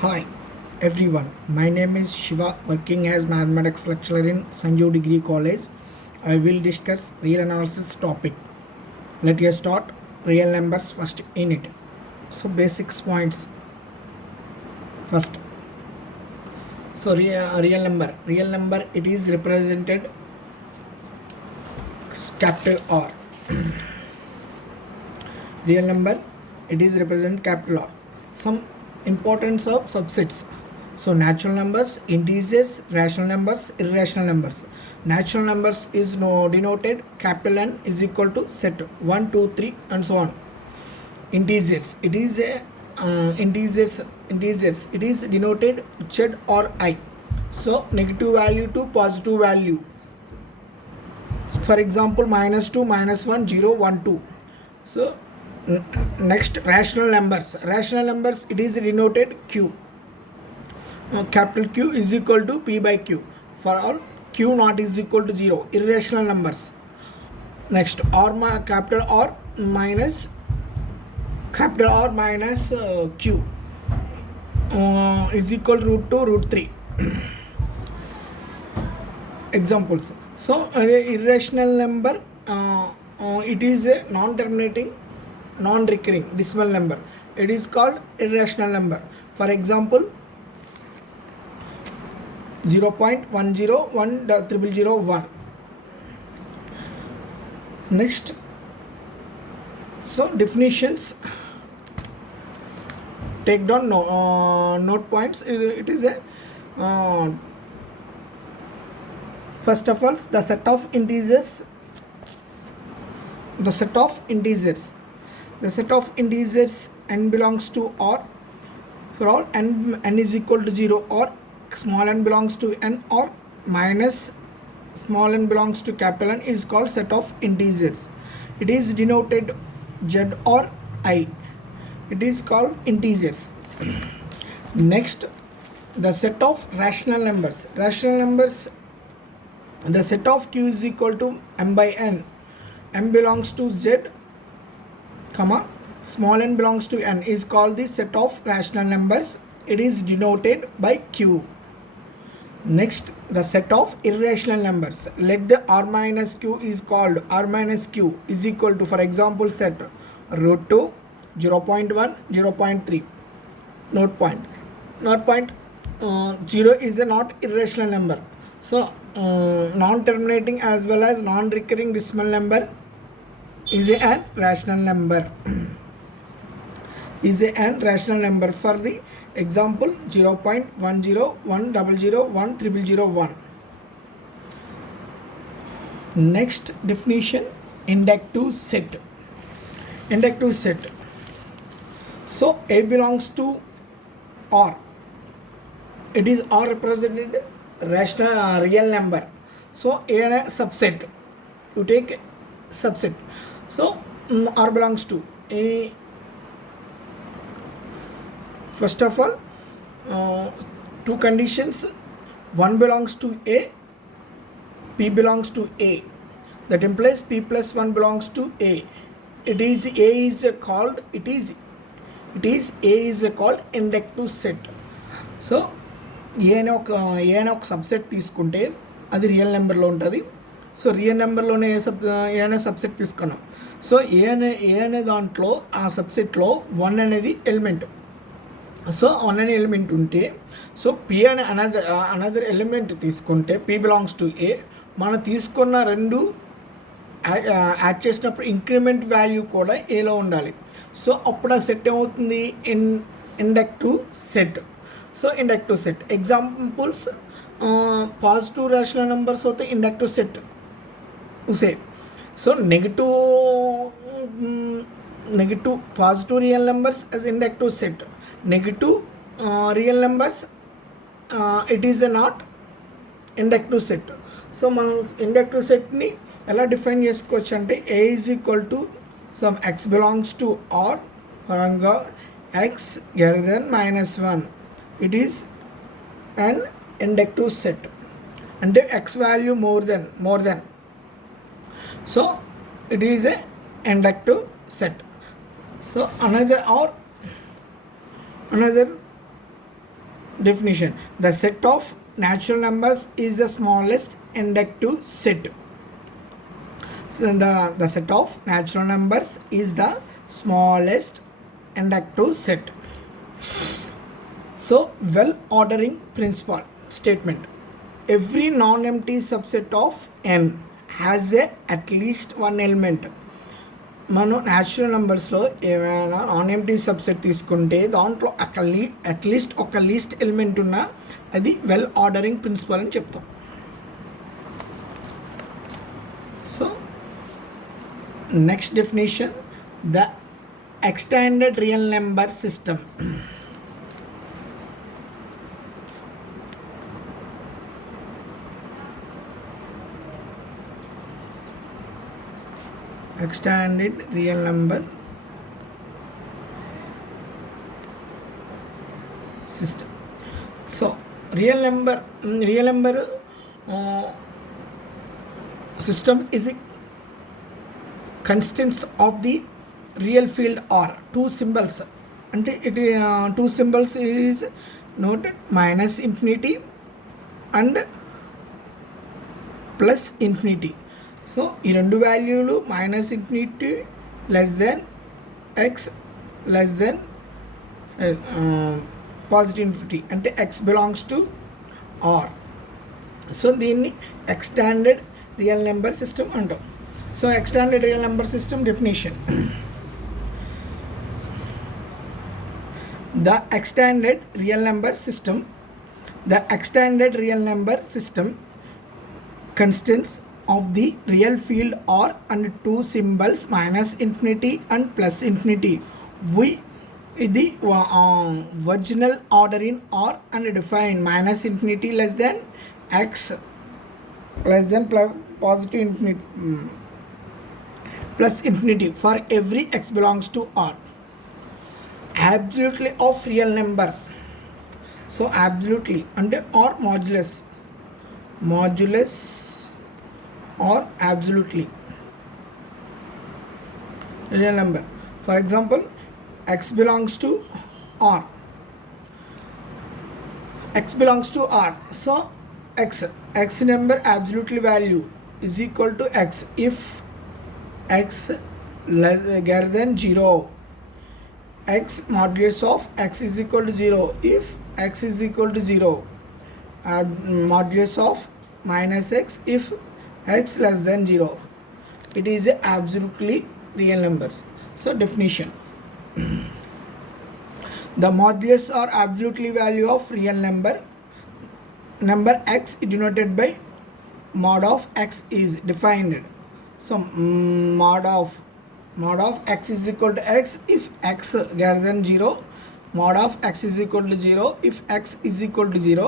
Hi everyone, my name is Shiva, working as mathematics lecturer in Sanju Degree College. I will discuss real analysis topic. Let us start real numbers first in it. So basics points first. So real number it is represented capital R. Real number it is represented capital R. Some importance of subsets. So natural numbers, integers, rational numbers, irrational numbers. Natural numbers is denoted capital N is equal to set 1, 2, 3 and so on. Integers it is a integers it is denoted Z or I. So negative value to positive value. So for example -2, -1, 0, 1, 2. So next rational numbers it is denoted Q. Capital Q is equal to P by Q for all Q not is equal to 0. Irrational numbers. Next capital R minus Q is equal to root 2 root 3. Examples. So irrational number it is a non-terminating non-recurring decimal number. It is called irrational number. For example 0.1010001. Next, so definitions, take down note points. It is a first of all the set of integers n belongs to R for all n is equal to 0 or small n belongs to n or minus small n belongs to capital N is called set of integers. It is denoted Z or I. It is called integers. Next, the set of rational numbers. The set of Q is equal to m by n. M belongs to Z, comma, small n belongs to n is called the set of rational numbers. It is denoted by Q. Next, the set of irrational numbers. Let the R minus Q is called R minus Q is equal to, for example, set root 2, 0.1, 0.3. Note point. 0 is a not irrational number. So, non-terminating as well as non-recurring decimal number is an rational number. For the example 0.1010010001. Next definition, inductive set. So A belongs to R. It is R represented rational real number. So A and a subset. You take subset. So R belongs to A. First of all, two conditions. One belongs to A, P belongs to A. That implies P plus 1 belongs to A. It is called inductive set. So ఏ అనే ఒక సబ్సెట్ తీసుకుంటే అది రియల్ నెంబర్లో ఉంటుంది. So real నెంబర్లోనే ఏ అనే సబ్సెట్ తీసుకున్నాం. సో ఏ అనే దాంట్లో ఆ సబ్సెట్లో 1 అనేది ఎలిమెంట్. సో 1 అనే ఎలిమెంట్ ఉంటే సో పి అనే అనదర్ ఎలిమెంట్ తీసుకుంటే పి బిలాంగ్స్ టు ఏ. మనం తీసుకున్న రెండు యాడ్ చేసినప్పుడు ఇంక్రిమెంట్ వాల్యూ కూడా ఏలో ఉండాలి. సో అప్పుడు ఆ సెట్ ఏమవుతుంది, inductive set. So inductive set examples positive rational numbers होते इंडक्टिव सेट उसे. So negative positive real numbers as inductive set. Negative real numbers it is a not inductive set. So మనం inductive సెట్ని ఎలా define చేసుకోవచ్చు అంటే A is equal to some x belongs to R పరంగా x greater than -1. It is and inductive set అంటే x value more than. So it is a inductive set. So another definition. The set of natural numbers is the smallest inductive set. So the set of natural numbers is the smallest inductive set. So well ordering principle statement. Every non-empty subset of n has at least one element. మనం న్యాచురల్ నెంబర్స్లో ఏమైనా non empty subset తీసుకుంటే దాంట్లో అట్లీస్ట్ ఒక least element ఉన్న అది well ordering principal అని చెప్తాం. So next definition, the extended real number system. Extended real number system. So real number system is a constants of the real field or two symbols, and it two symbols is noted minus infinity and plus infinity. So ఈ రెండు వాల్యూలు minus infinity less than x less than positive infinity అంటే x belongs to R. So దీన్ని extended real number system అంటాం. So extended real number system definition. The extended real number system consists of the real field R and two symbols minus infinity and plus infinity. We the original order in R and define minus infinity less than x less than plus positive infinity plus infinity for every x belongs to R. Absolutely of real number. So absolutely under or modulus or absolutely real number. For example, x belongs to R. X belongs to R. So x number absolutely value is equal to x if x less greater than 0. X modulus of x is equal to 0 if x is equal to 0. Modulus of minus x if x less than 0. It is a absolutely real numbers. So definition. The modulus or absolutely value of real number x denoted by mod of x is defined. So mod of x is equal to x if x greater than 0. Mod of x is equal to 0 if x is equal to 0.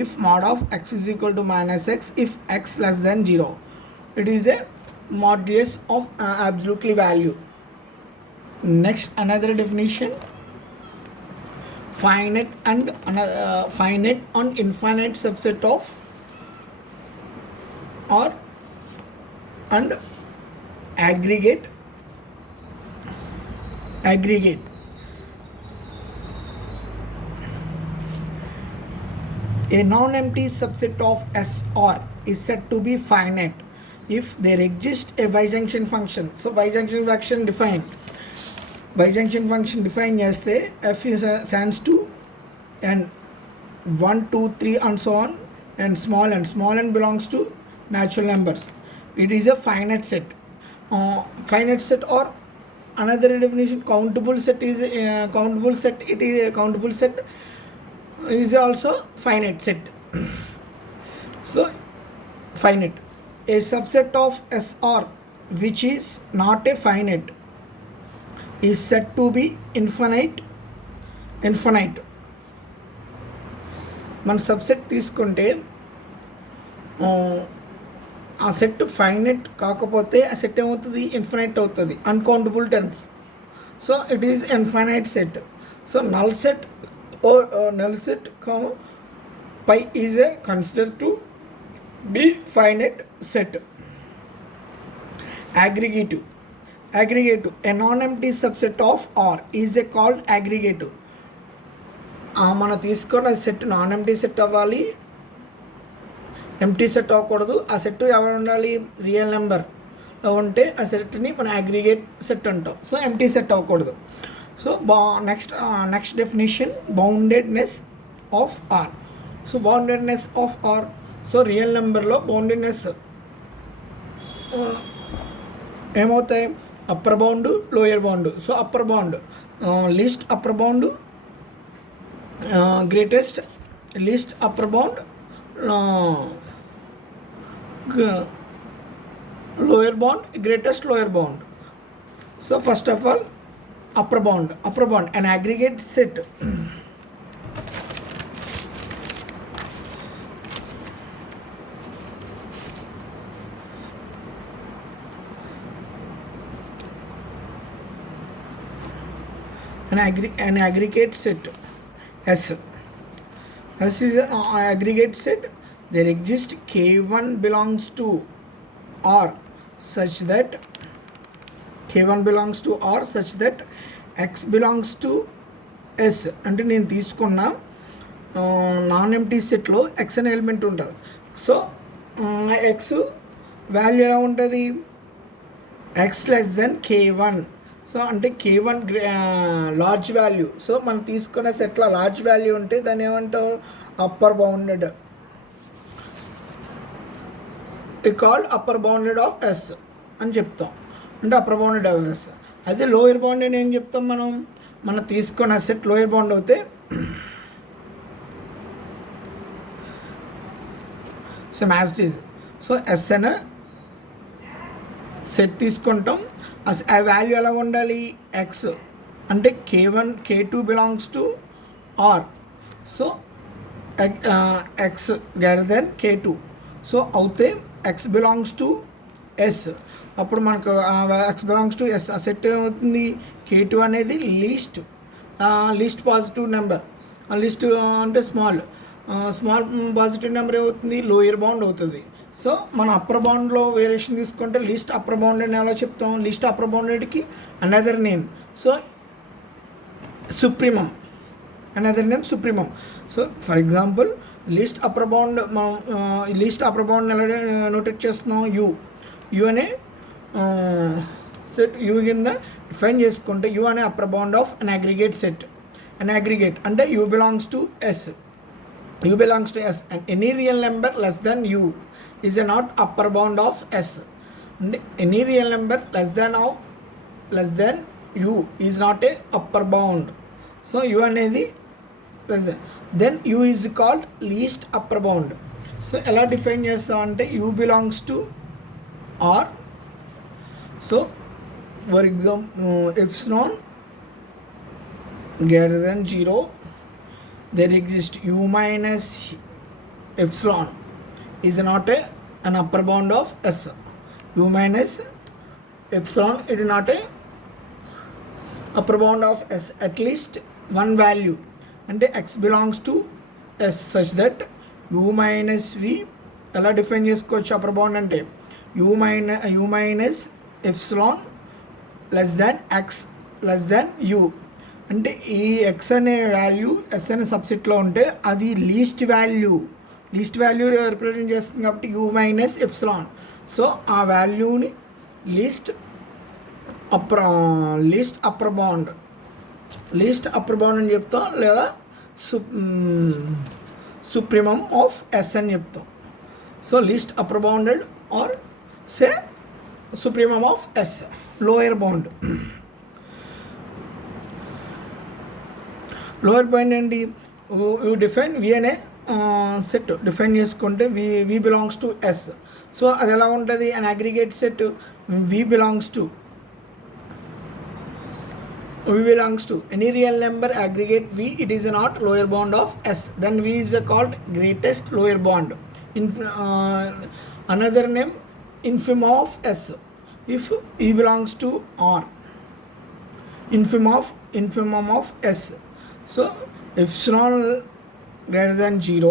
If mod of x is equal to minus x if x less than 0. It is a modulus of absolutely value. Next, another definition. Finite and infinite subset of or and aggregate. A non-empty subset of S or is said to be finite if there exists a bijunction function. So bijunction function define చేస్తే f is stands to n 1 2 3 and so on, and small n belongs to natural numbers. It is a finite set. Finite set or another definition, countable set is countable set is also finite set. So finite, a subset of SR which is not a finite is said to be infinite. మన సబ్సెట్ తీసుకుంటే ఆ set finite కాకపోతే ఆ set ఏమవుతుంది, ఇన్ఫినైట్ అవుతుంది, uncountable terms. So it is infinite set. So null set or null set pi is considered to be finite set. Aggregative, a non-empty subset of R is called aggregative. మనం తీసుకున్న set non empty set అవ్వాలి, empty set అవ్వకూడదు. ఆ సెట్ ఎవరు ఉండాలి, real number ఉంటే ఆ సెట్ని మనం అగ్రిగేట్ సెట్ అంటాం. సో ఎంటీ సెట్ అవ్వకూడదు. So next definition boundedness of R. So boundedness of R, so real నెంబర్లో బౌండెడ్నెస్ ఏమవుతాయి, upper bound lower bound. So upper bound least upper bound, greatest least upper bound, lower bound, greatest lower bound. So first of all upper bound an aggregate set an aggregate set S is an aggregate set. There exists K1 belongs to R such that X belongs to S. అంటే నేను తీసుకున్న non empty సెట్లో ఎక్స్ అనే ఎలిమెంట్ ఉంటుంది. So X value ఎలా ఉంటుంది, X less then K1. So అంటే K1 large value. So మనం తీసుకున్న సెట్లో లార్జ్ వాల్యూ ఉంటే దాన్ని ఏమంటారు, upper bounded, called upper bounded of S అని చెప్తాం. అంటే అప్పర్ బౌండెడ్ ఆఫ్ ఎస్. అదే లోయర్ బౌండెడ్ ఏం చెప్తాం, మనం తీసుకున్న సెట్ లోయర్ బౌండ్ అవుతే same as it is. So S అనే సెట్ తీసుకుంటాం. ఆ వాల్యూ ఎలా ఉండాలి, ఎక్స్ అంటే K1 K2 belongs to R. So x greater than K2. So అవుతే ఎక్స్ బిలాంగ్స్ టు ఎస్. అప్పుడు మనకు ఎక్స్ బిలాంగ్స్ టు ఎస్. ఆ సెట్ ఏమవుతుంది, K2 అనేది లీస్ట్ పాజిటివ్ నెంబర్. లీస్ట్ అంటే స్మాల్ పాజిటివ్ నెంబర్ ఏమవుతుంది, లోయర్ బౌండ్ అవుతుంది. సో మన అప్పర్ బౌండ్లో వేరియేషన్ తీసుకుంటే లీస్ట్ అప్పర్ బౌండ్ అని ఎలా చెప్తాం, లీస్ట్ అప్పర్ బౌండెడ్కి another name. So supremum, another name supremum. So for example least upper bound ఎలా నోటేట్ చేస్తున్నాం, యూ అనే సెట్ యూ కింద డిఫైన్ చేసుకుంటే యూ అనే upper bound of an aggregate set. An aggregate అంటే U belongs to S. U belongs to S and any real number less than U is a not upper bound of S. And any real number less than U is not a upper bound. So U అనేది less than, then U is called least upper bound. So ఎలా డిఫైన్ చేస్తాం అంటే U belongs to R. So for example epsilon greater than 0, there exists U minus epsilon is not an upper bound of S. U minus epsilon it is not a upper bound of S. At least one value and X belongs to S such that U minus V ఎలా define చేసుకోవచ్చు upper bound అంటే U minus epsilon less than X less than U. అంటే ఈ ఎక్స్ అనే value yes అనే సబ్సెట్లో ఉంటే అది లీస్ట్ వాల్యూ రిప్రజెంట్ చేస్తుంది కాబట్టి యూ మైనస్ ఎప్సిలాన్. సో ఆ వాల్యూని లీస్ట్ అప్పర్ బౌండ్ అని చెప్తాం, లేదా సుప్రీమం ఆఫ్ ఎస్ అని చెప్తాం. So least upper bounded or say supremum of S. Lower bound, lower point ఏంటి, యూ డిఫైన్ వి అనే సెట్ డిఫైన్ చేసుకుంటే V belongs to S. So అది ఎలా ఉంటుంది, an aggregate set V belongs to any real number aggregate V, it is not lower bound of S. Then V is called greatest lower bound. Another name infimum of S. If E belongs to R, infimum of S. So epsilon greater than 0,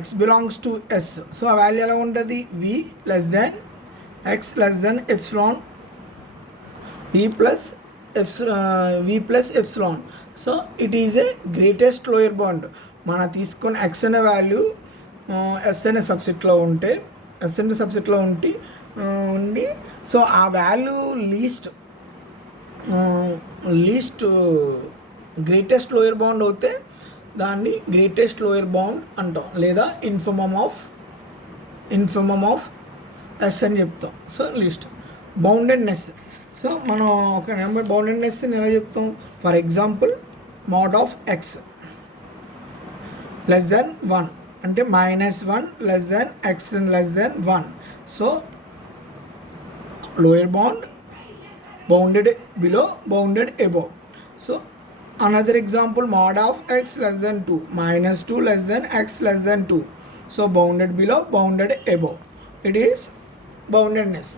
X belongs to S. So a value ఎలా ఉంటుంది, V less than X less than epsilon V plus v plus epsilon. So it is a greatest lower bound. మనం తీసుకొని x అనే value s అనే సబ్సెట్లో ఉంటే s అనే సబ్సెట్లో ఉండి సో ఆ value least greatest lower bound అవుతే దాన్ని గ్రేటెస్ట్ లోయర్ బౌండ్ అంటాం, లేదా ఇన్ఫిమమ్ ఆఫ్ ఎస్ అని చెప్తాం. So least boundedness. సో మనం ఒక నెంబర్ బౌండెడ్నెస్ని ఎలా చెప్తాం? For example mode of X less then 1 అంటే -1 less than x less then 1. So lower bound bounded below, bounded above. So another example, mod of x less than 2, -2 less than x less than 2. So bounded below, bounded above. It is boundedness.